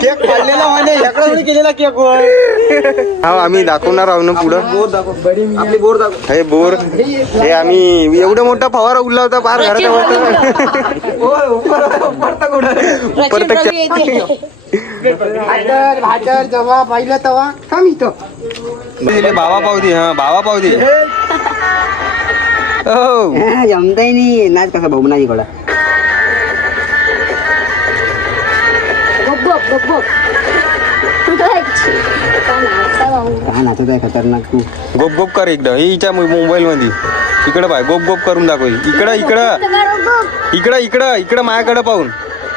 Cake पाडलेला महिना याकडे केलेला केक हा आम्ही दाखवणार आहोत ना पुढं. आपली बोर दाखव. हे बोर हे आम्ही एवढं मोठा फवारा उडला होता पार घराच्या भाकर जेव्हा पाहिलं तेव्हा थांब इथं बाबा पावती. हा बाबा पावती. हो जमताय नाही नाच कसा भाऊ नाही कडा हा नाचत आहे खतरनाक तू. गोप गोप कर एकदा हे हिच्या मोबाईल मध्ये. इकडं पाय गोप गोप करून दाखव. इकडं इकडं इकडं इकडं इकडं माझ्याकडं पाहून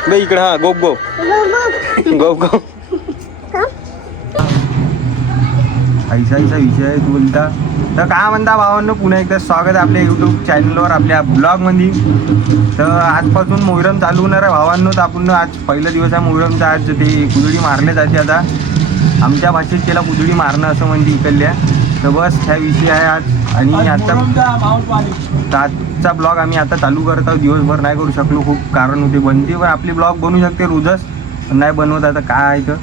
बे इकडं. हा गोप गोप गोप गोप. ऐसा ऐसा विषय आहे तू बोलता. तर काय म्हणता भावांनो, पुन्हा एकदा स्वागत आहे आपल्या यूट्यूब चॅनलवर आपल्या ब्लॉगमध्ये. तर आजपासून मोहरम चालू होणार आहे भावांनो. तर आपण आज पहिला दिवस आहे मोहरमचा. आज ते कुदळी मारले जाते. आता आमच्या भाषेत त्याला कुदळी मारणं असं म्हणते इकडल्या. तर बस ह्या विषय आहे आज. आणि आजचा ब्लॉग आम्ही आता चालू करत आहोत. दिवसभर नाही करू शकलो, खूप कारण होते. बनते पण आपली ब्लॉग बनवू शकते रोजच, नाही बनवत. आता काय आहे तर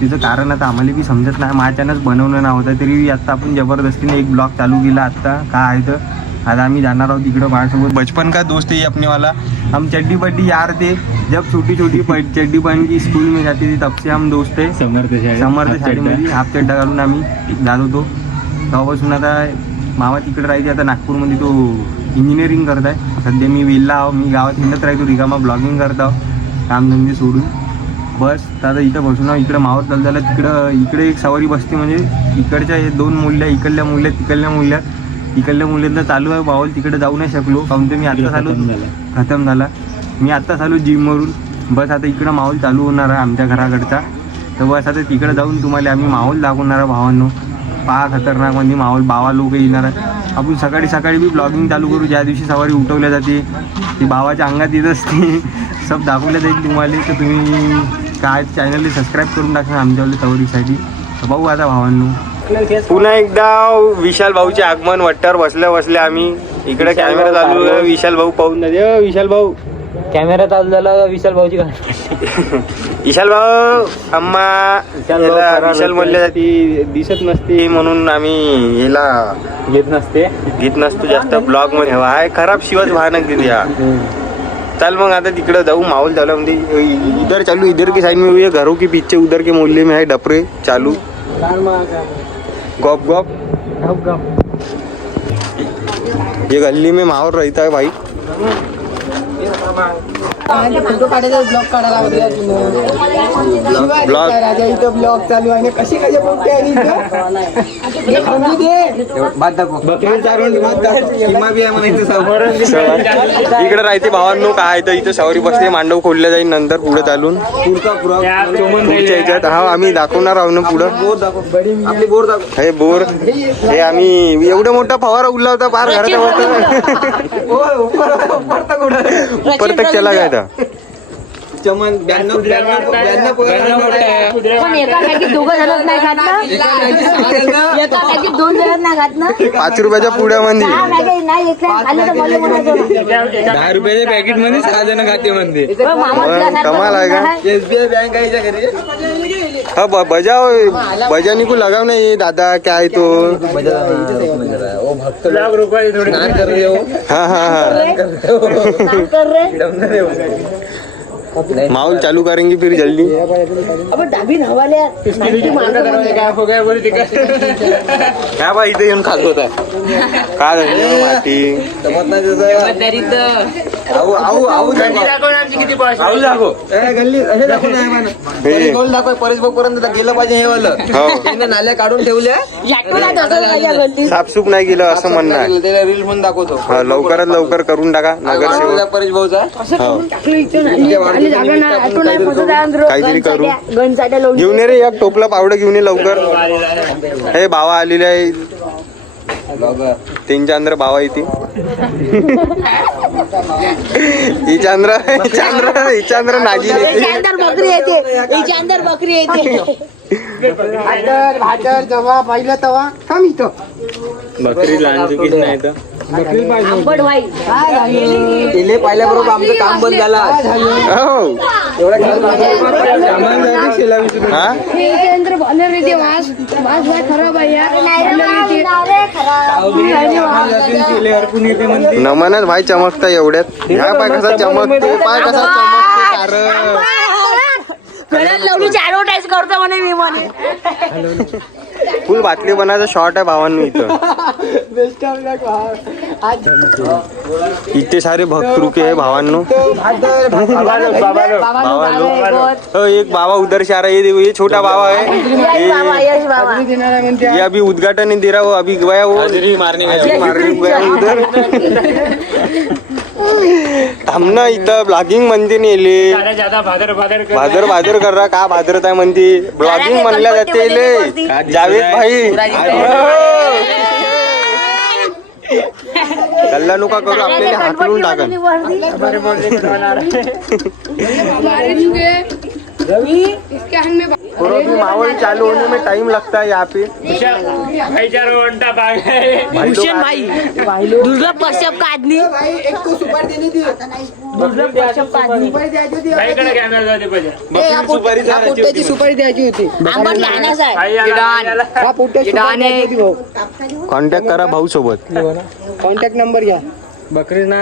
तिचं कारण आता आम्हाला बी समजत नाही. माझ्यानंच बनवणं नव्हतं तरी आता आपण जबरदस्तीने एक ब्लॉग चालू केला. आत्ता काय आहे तर आता आम्ही जाणार आहोत तिकडं माझ्यासोबत. बचपन का दोस्त है अपनेवाला. हम चड्डी बड्डी यार थे जब छोटी छोटी चड्डी पहन की स्कूल में जाती थी, तब से हम दोस्त है. समर्थ शाळेमध्ये हाफ चड्डा घालून आम्ही जात होतो. तेव्हापासून आता मामा तिकडे राहायचे. आता नागपूरमध्ये तो इंजिनिअरिंग करत आहे. सध्या मी वेल्ला आहो. मी गावात हिंडत राहतो रिकामा, ब्लॉगिंग करत आहो कामधंदे सोडून. बस आता इथं बसून इकडं मावळ चालू झालं. तिकडं इकडे एक सवारी बसते, म्हणजे इकडच्या हे दोन मूल्य, इकडल्या मूल्य तिकडल्या मूल्य. इकडल्या मूल्यांना चालू आहे मावळ. तिकडे जाऊ नाही शकलो काहून ते मी आत्ता चालू खतम झाला. मी आत्ता चालू जिमवरून. बस आता इकडं माहोल चालू होणार आहे आमच्या घराकडचा. तर बस आता तिकडे जाऊन तुम्हाला आम्ही माहोल दाखवणार आहे भावांनो. पहा खतरनाक म्हणजे माहोल. बावा लोक येणार आहे. आपण सकाळी सकाळी बी ब्लॉगिंग चालू करू. ज्या दिवशी सवारी उठवल्या जाते ती बावाच्या अंगात येत असते. सब दाखवल्या जाईल तुम्हाला. तर तुम्ही काय चॅनलला सबस्क्राईब करून टाका आमच्यावाले सवारीसाठी. भाऊ आता भावांनो पुन्हा एकदा विशाल भाऊचे आगमन. वट्ट्यावर बसल्या बसल्या आम्ही. इकडे कॅमेरा चालू आहे. विशाल भाऊ पाहून जाते. विशाल भाऊ कॅमेरा चालू झाला. विशाल भाऊची विशाल भाऊ अम्मा विशाल म्हणल्या जाती दिसत नसते म्हणून आम्ही याला घेत नसतो जास्त ब्लॉग मध्ये. हाय खराब शिवच भयानक दिली. हा चल मग आता तिकडं जाऊ. माहौल चालू म्हणजे इधर चालू. इधर के साइड में हुई है घरों के पीछे. उधर के मोहल्ले में है डपरे चालू. गॉप गॉप ये गली में माहौल रहता है भाई. फोटो काढायचा ब्लॉग काढायला ब्लॉग चालू आहे. कशी कशी पोटे आहे इकडे राहते भावांनो. काय तर इथं सवारी बसते. मांडव खोलल्या जाईल नंतर पुढे चालून पुढच्या ह्याच्यात. हा आम्ही दाखवणार आहोत ना पुढं. आपली बोर दाखव. हे बोर हे आम्ही एवढा मोठा फवारा उडला होता पार घराच्या परत चला काय तर चमन 92 पण एका मॅगीत दोघं जणच नाही खात ना. एका मॅगीत 2 जण नाही खात ना. 5 रुपयाच्या पुड्यामध्ये 6 मॅगी नाही एक खाल्लं तर मला म्हणायचं 10 रुपयाच्या पॅकेट मध्ये 6 जण खाते म्हणते. कमाल आहे का. SBI बँक आहे घरी. हा बजानी को लगाव नाही दादा. क्या है तो लाख रुपये थोडे हा हा हा माहौल चालू करेंगे फिर जल्दी. अब डाबी धावाल्या काय बा इथे येऊन खात होता. काय झालं माती परेश भाऊ पर्यंत गेलं पाहिजे. हे वालं नाल्या काढून ठेवल्या. साफसूफ नाही केलं असं म्हणणं आहे. रील म्हणून दाखवतो. लवकरात लवकर करून टाका नगरसेवक परेश भाऊचा. काहीतरी करू. घेऊन ये रे एक टोपला पावडं घेऊन ये लवकर. हे बावा आलेले आहे. 3 चांद्र बावा येते. ही चांद्र नागी बकरी येते. भाकर जेव्हा पाहिलं तेव्हा थांब इथं बकरी लहान चुकीच नाही तर आंबट भाई तिले पाहिल्याबरोबर आमचं काम बंद झालं आज. हो हा नमनच भाई चमकता एवढ्यात ह्या पाय कसा चमकते पाय कसा चमकते ऍडव्हर्टाईज करतो म्हणे मी म्हणे फुल बाटली बनायचा शॉर्ट आहे भावांनो इथं इतके सारे भक्त रुके आहे भावांनो भावांनो एक बाबा उधर से आ रहा है ये छोटा बाबा है यश बाबा ये अभी उद्घाटन नहीं दे रहा वो अभी गया वो मारने गया उधर हम ना इथं ब्लॉगिंग म्हणते नेले भादर भादर कर रहा का भादरत आहे म्हणते ब्लॉगिंग म्हणल्या जाते ले जावेद भाई कल्ला नुका करू आपल्याला हाकलून टाकन और अभी माहौल चालू होने में टाइम लगता है यहाँ पे भूषण भाई दुर्लभ कश्यप का आदमी दुर्लभ कश्यप का आदमी सुपारी द्यायची होती. आंबट लहानच आहे कॉन्टॅक्ट करा भाऊ सोबत कॉन्टॅक्ट नंबर घ्या. बकरी ना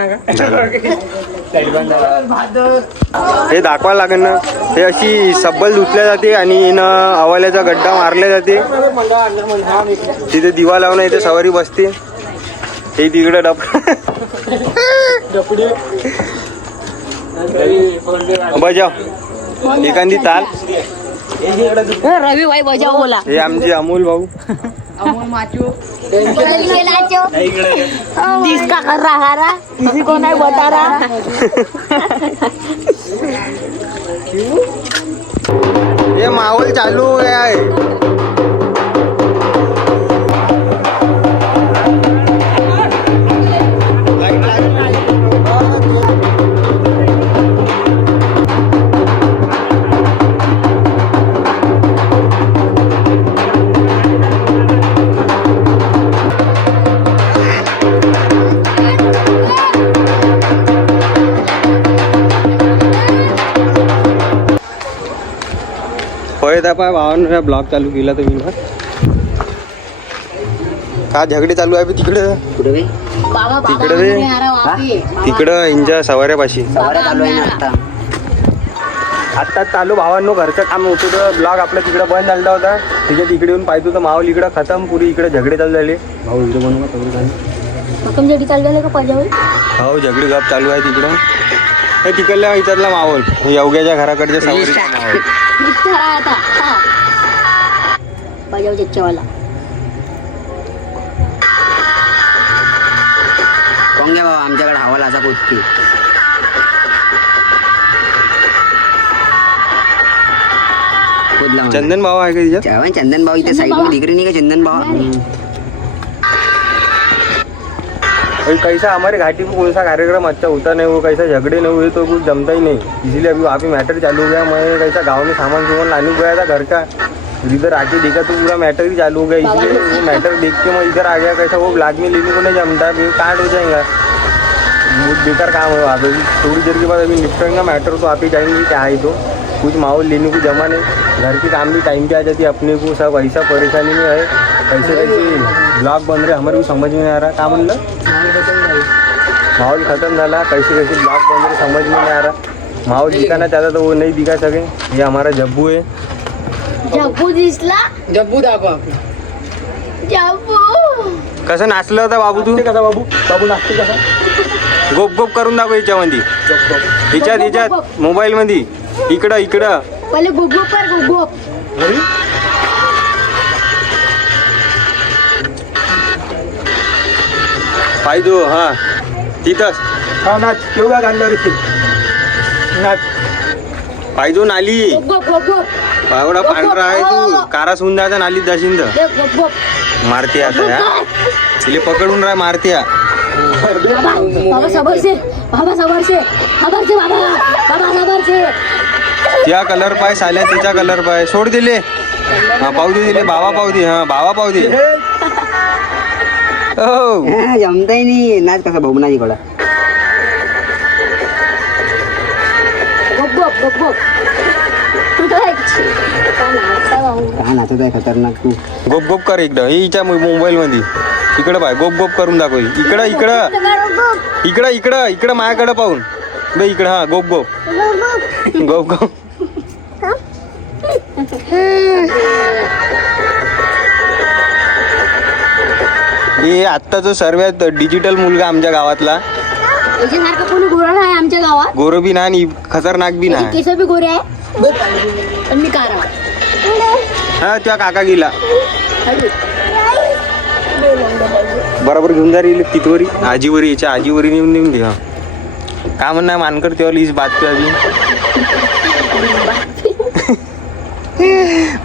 हे दाखवायला लागेल ना हे अशी सब्बल धुतल्या जाते आणि हिनं हवाल्याचा गड्डा मारल्या जाते तिथे दिवा लावणं इथे सवारी बसते हे तिकडे बजाव एखादी ताल रवी भाई बजाव बोला हे आमचे अमोल भाऊ जिसका कर रहा रहा किसी को नहीं बता रहा ये माहौल चालू हो गया है पाय भावानं ब्लॉग चालू केला तुम्ही ना का झगडे चालू आहे तिकडे बाबा तिकडं इंजा सवाऱ्यापाशी आता चालू भावांनो घरचं काम होतं तर ब्लॉग आपला तिकडे बंद झाला होता तिच्या तिकडे येऊन पाहतो तर माहोल इकडं खतम पुरी इकडे झगडे चालू झाले भाऊ इकडे बनवून तुमच्या चालू झालं का पाहिजे हो झगडे गप चालू आहे तिकडं हे तिकडल्या इथला माहोल योग्याच्या घराकडच्या सवारीचा माहोल बजाव चच्चेवाला कोंग्या बाबा आमच्याकडे हवाला असा कुठती चंदन भाऊ आहे का तिच्यात चंदन भाऊ इथे साईड में दिख रही नहीं का चंदन भाऊ भाई कैसा हमारे घाटी में कौन सा कार्यक्रम अच्छा होता नहीं वो कैसा झगड़े नहीं हुए तो कुछ जमता ही नहीं इसीलिए अभी वहाँ पे मैटर चालू हो गया मैं कैसा गाँव में सामान लाने गया था घर का इधर आके देखा तो पूरा मैटर ही चालू हो गया इसलिए वो मैटर देख के मैं इधर आ गया कैसा वो ब्लॉग में लेने को नहीं जमता फिर कांड हो जाएगा बहुत बेकार काम है वहाँ पे थोड़ी देर के बाद अभी निपटेंगे मैटर तो आप ही जाएंगे क्या है तो कुछ माहौल लेने को जमा नहीं घर के काम भी टाइम पे आ जाती है अपने को सब ऐसा परेशानी में है कैसे कैसे ब्लॉग बन रहे हमारे को समझ में नहीं आ रहा क्या म्हणलं माहौल खत्म झाला कैसे कैसे ब्लॉग बन रहे समझ में नहीं आ रहा माहौल दिखाना चाहता तो वो नहीं दिखा सके ये हमारा जब्बू है जब्बू दिसला जब्बू दाखवा जब्बू कसं नाचलं होता बाबू तू कसा बाबू बाबू नाचते कसा गोप गोप करून दाखव याच्यामध्ये हिच्यात मोबाईल मध्ये इकडं इकडं पहिले गुगोप कर गुगोप पाहिजो हा तिथंच हा नाच केवढा काढला रे नाच पाहिजो नाली एवढा पांढरा आहे तू कारास होऊन जायचा नालीत जाशील तर मारते आता या तिले पकडून राह मारते बाबा सबर से बाबा सबर से बाबा बाबा सबर से त्या कलर पाय साल्या तिचा कलर पाय सोड दिले हा पाहू दे दिले बाबा पाहू दे हा बाबा पाहू दे हो जमताय नाही नाच कसा भाऊ नाही कडा गप गप गप गप का नाचत आहे खतरनाक तू गोप गोप कर एकदा हे हिच्या मोबाईल मध्ये इकडं पाय गोप गोप करून दाखव इकडं इकडं इकडं इकडं इकडं माझ्याकडं पाहून बे इकडं हा गोप गोप गोप गोप हे आत्ताचं सर्वात डिजिटल मुलगा आमच्या गावातला याच्यासारखं कोणी गोरा नाही आमच्या गावात गोरं बी नाही आणि खतरनाक बी याचे नाही केस बी गोरे आहे पण मी कारा हा त्या काका गेला बरोबर घेऊन जा रे तिथवरी आजीवरी याच्या आजीवरी नेऊन घे हा का म्हणणार मानकर तेव्हा लीज बात पे अभी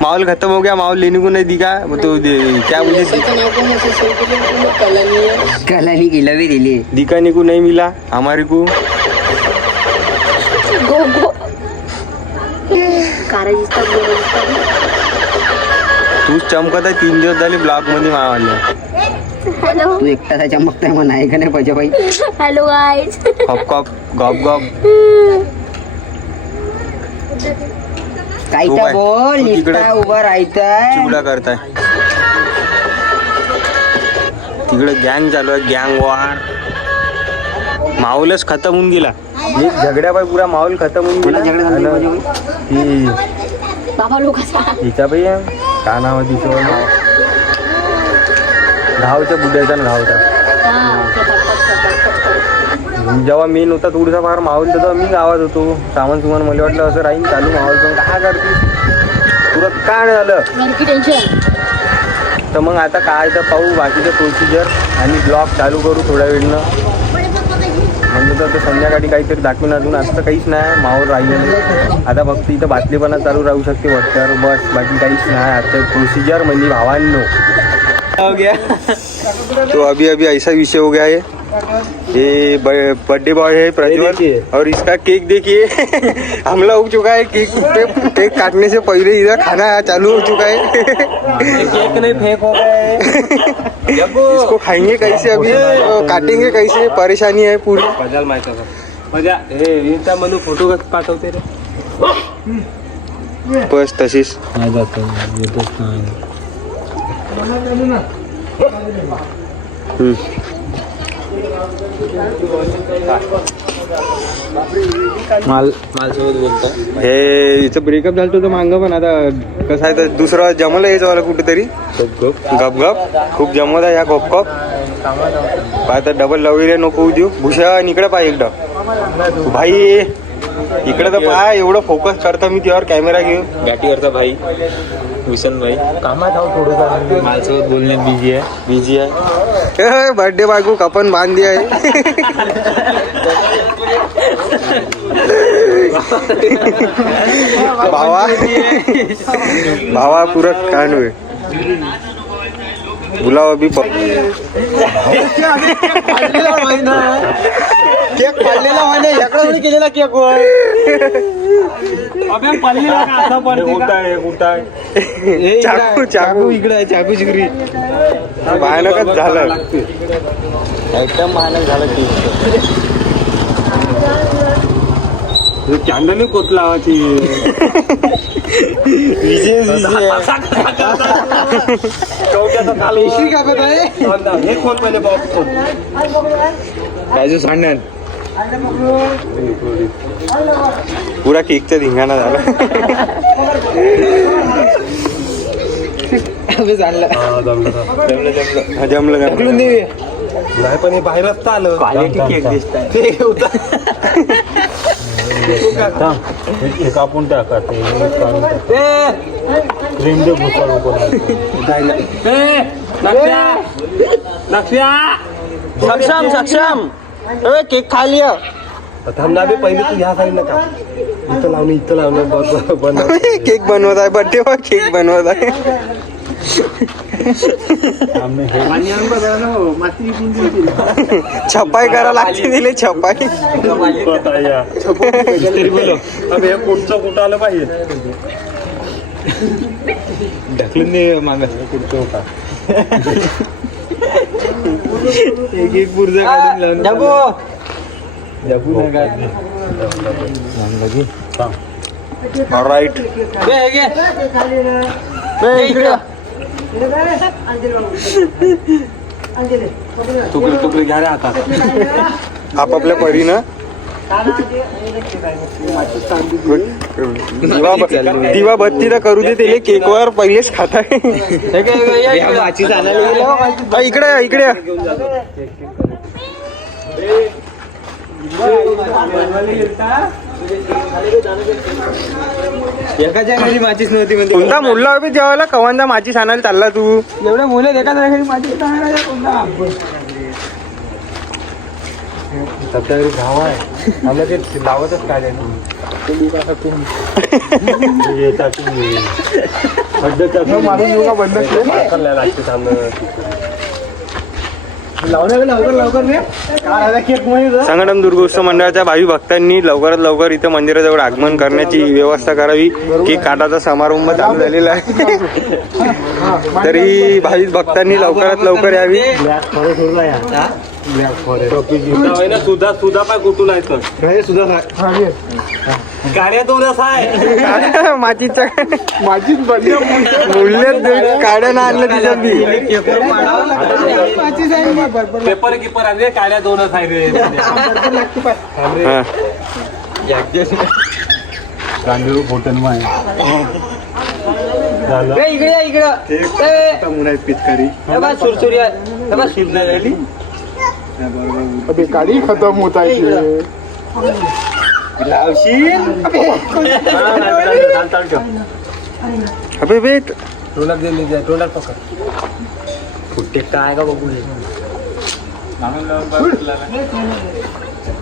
माहौल खत्म हो गया माहौल लेने को नहीं दिखा तो क्या मुझे कलानी गेला बी दिली दिखाने को नहीं मिला हमारे को गो गो कारा दिसतात गोरा दिसतात तूच चमकत आहे 3 दिवस झाले ब्लॉग मध्ये मावाले हॅलो तू एकटा चमकताय म्हणा आहे का नाही पाहिजे बाई हॅलो गाईज खप खप गप गप काय तू तर काय? बोल तू तिकडे निस्ता उभं राहायचंय चिवडा करताय तिकडे गँग चालू आहे गँग वार माहौलच खतम होऊन गेला हे झगड्या पाय पुरा माहौल खतम होऊन गेला कोणा झगडा झाला ही बाबा लोकांचा हिचा बाई का नाव आहे तिचं घावच्या बुड्याचा ना घावचा जेव्हा मेन होता थोडासा फार माहोल तेव्हा मी गावात होतो सामान सुमान मला वाटलं असं राहीन चालू माहोल पण काय करते तुला काय झालं टेन्शन तर मग आता काय तर पाहू बाकीचं प्रोसिजर आणि ब्लॉग चालू करू थोड्या वेळनं म्हणजे तर संध्याकाळी काहीतरी दाखवून अजून आता तर काहीच नाही माहोल राहिलं नाही आता फक्त इथं बातलीपणा चालू राहू शकते वरच्यावर बस बाकी काहीच नाही आता प्रोसिजर म्हणजे भावांनो हो गया तो अभी ऐसा विषय हो गया है ये बर्थडे बॉय है प्रज्वल और इसका केक देखिए हमला हो चुका है केक काटने से पहले इधर खाना चालू हो चुका है केक नहीं फेंक हो गया है इसको खाएंगे कैसे अभी काटेंगे कैसे परेशानी है पूरी बदल माहिती माझ्या हे इंस्टा मधून फोटो पाठवते रे बस तशीच नाही जातो येतच नाही माल सोबत बोलतो हे हिचं ब्रेकअप झालं होतं मागं पण आता कसं आहे तर दुसरं जमलं यायचं मला कुठेतरी गप गप खूप जमत आहे या गप गप पाय तर डबल लवले नको देऊ भूषण इकडे पाय एकदा भाई इकडे तर पाय एवढं फोकस करता मी त्यावर कॅमेरा घेऊ गाठीवरचा भाई विशन भाई कामात आहो थोडंसं माझ्यासोबत बोलण्यात बिझी आहे बर्थडे बायको कपन बांध दिया है भावा भावा पूरा कांड हुए बुलाओ अभी केक पाडलेला म्हणे याकडे केलेला केक चाकू चाकू इकडे आहे चाकू चिकरी भयानकच झालं एकदम भयानक झालं की चांदणी कोत लावायची विजय हे खोल पहिले बॉक्स खोल काय सांगणार पुरा केकचा धिंगाणा झाला जमलं नाही पण हे बाहेरच आलं क्वालिटी केक दिसतंय हे कापून टाका क्रीम दे सक्षम सक्षम केक खा लिया थांबला बे पहिले तू ह्या साईडला का इथं लावणं बनव केक बनवत आहे बर्थडे वर केक बनवत आहे छपाई करा लागते दिले छपाई तरी बोलो अब हे पुढचं कुठं आलं पाहिजे ढकलून माग पुढचं होता एक एक पुरजा काढून लावून जपू नका राईट तुकडे तुकडे घ्या रे आता आपापल्या परीनं दिवा बत्ती तर करू दे ते केकवर पहिलेच खात आहे इकडे इकडे एकाच्या घरी माचीच नव्हती म्हणजे कोणता मुलगा बी जेवायला कवांदा माची आणायला चालला तू एवढ्या मुलं एका घरी माचीच सत्यावरी गाव आहे आम्हाला ते लावतच काय मारून येऊ का बंद लागते थांबणं संघटन दुर्गोत्सव मंडळाच्या भावी भक्तांनी लवकरात लवकर इथं मंदिराजवळ आगमन करण्याची व्यवस्था करावी. केक काटाचा समारंभ चालू झालेला आहे तरी भाविक भक्तांनी लवकरात लवकर यावी. सुद्धा पाय कुठून आहे गाड्या दोनच आहे मातीच्या मूल्य काड्या ना आणलं तिच्यात पेपर किपर आहे काड्या दोनच आहे गांधीव फोटन इकडे पिचकारी सुरसुरी झाली गाडी खतम होत आहे अबे बेट टोलात दिली जाय टोलात पकड फुट्टे काय का बघू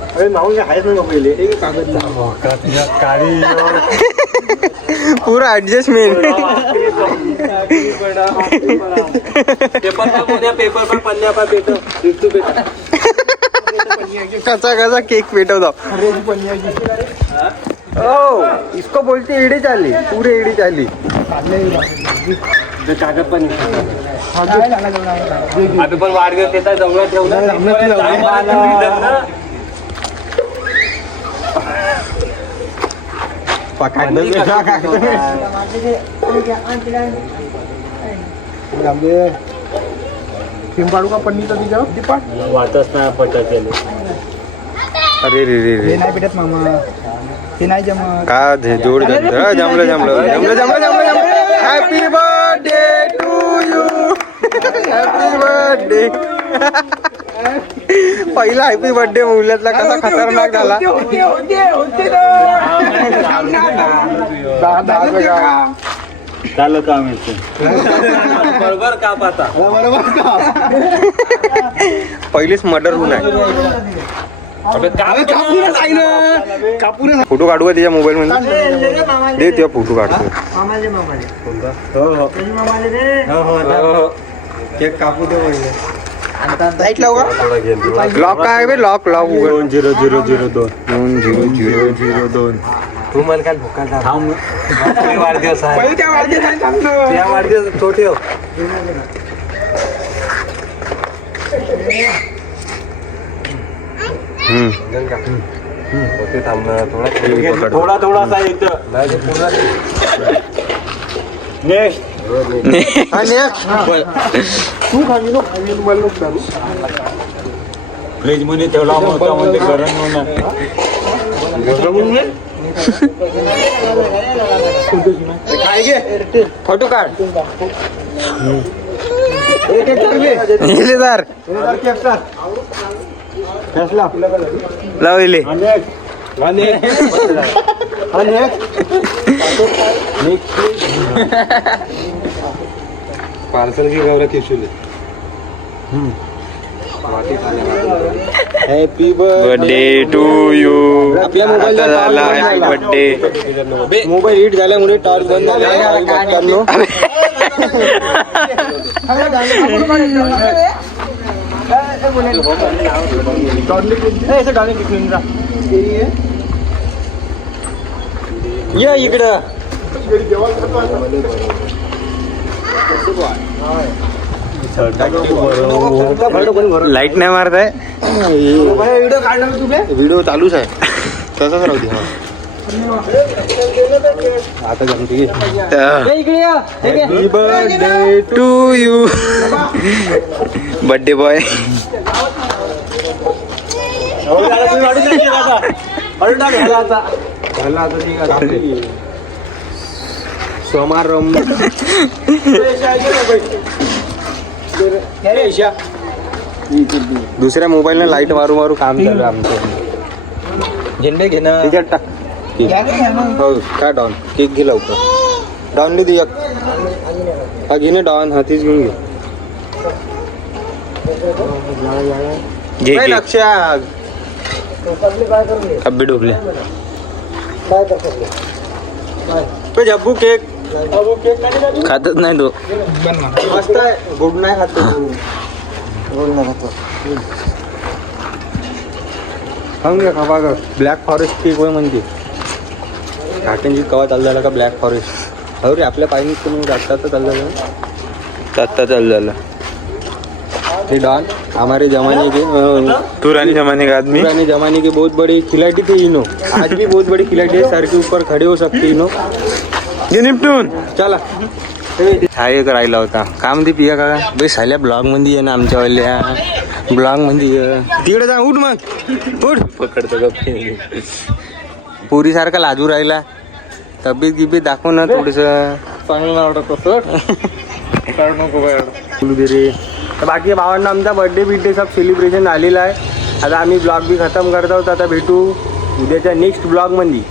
अरे नाव आहेच ना पहिले काळी पूरा ऍडजस्टमेंट पेपर पर पन्या पर पेट कसा कसा केक पेटवता ओ इसको बोलते एडी चालली पुरे एडी चालली कागद पण आता पण वाढ त्याचा जवळ ठेवलं काढू का पन्नीचा तिच्यावर वाटच नाही पटत अरे रे रे रे नाही भेटत मामा हे नाही जमत का जोड जमलं जमलं जमलं जमलं जमलं जमलं happy birthday to you happy birthday पहिला हॅपी बर्थडे मुलातला कसा खतरनाक झाला चालू काम बरोबर का पाहता पहिलेच मर्डर होऊन आहे फोटो काढू का त्याच्या मोबाईल मध्ये दे तेव्हा फोटो काढतो केक कापू दे पहिले लाईट लावू का लॉक काय बे लॉक लॉक 2002 2002 तू मला काय भोका थांब वाढदिवस आहे त्या वाढदिवस तो ठेव होते थांबणं थोडा थोडासा नेक्स्ट फ्रीज मध्ये ठेवला होता म्हणजे गरम होणार फोटो काढ लावले पार्सल की Gaurav Kishor happy birthday to you झाला हॅपी बर्थडे मोबाईल हिट झाल्यामुळे टॉर्च बंद झाला या इकडं लाईट नाही मारताय व्हिडिओ काढणार तुझे व्हिडिओ चालूच आहे तसंच राहू दे हा आता जमते happy birthday to you birthday boy झाला आता ठीक आहे समारंभ दुसऱ्या मोबाईलने लाईट मारू मारू काम चालू आहे आमचं झेंडे घे ना त्याच्यात टाक हो काय डॉन केक घे लवकर डॉन दे एक हा घे ना डॉन हा तीच घेऊन घे घे लक्षा कब्बे डोबले जब्बू केक खातच नाही तो मस्त आहे गोड नाही खात खाऊन घ्या खावा का ब्लॅक फॉरेस्ट केक होय म्हणते घाटांची कवा चालू झाला का ब्लॅक फॉरेस्ट हो रे आपल्या पाहिजे तुम्ही आत्ता चालू झालं आत्ता चालू झालं ये डॉन हमारे जमाने के पुराने जमाने का आदमी पुराने जमाने के बहुत बड़े खिलाड़ी थे इनो आज भी बहुत बड़े खिलाड़ी है सर के ऊपर खड़े हो सकते इनो ये निपटून चला हा एक राहिला होता का म्हणते पिया का बे साल्या ब्लॉग मध्ये आहे ना आमच्यावाल्या ब्लॉग मध्ये तिकडे जा उठ मग उठ पकडतो गप्पे पुरी सारखा लाजू राहिला तब्येत गिब्येत दाखव ना थोडस चांगलं आवडत असं काढ नको बाहेर बोलू दे रे तर बाकी भावांना आमचा बर्थडे सब सेलिब्रेशन झालेला आहे आता आम्ही ब्लॉग बी खतम करत आहोत आता भेटू उद्याच्या नेक्स्ट ब्लॉग मध्ये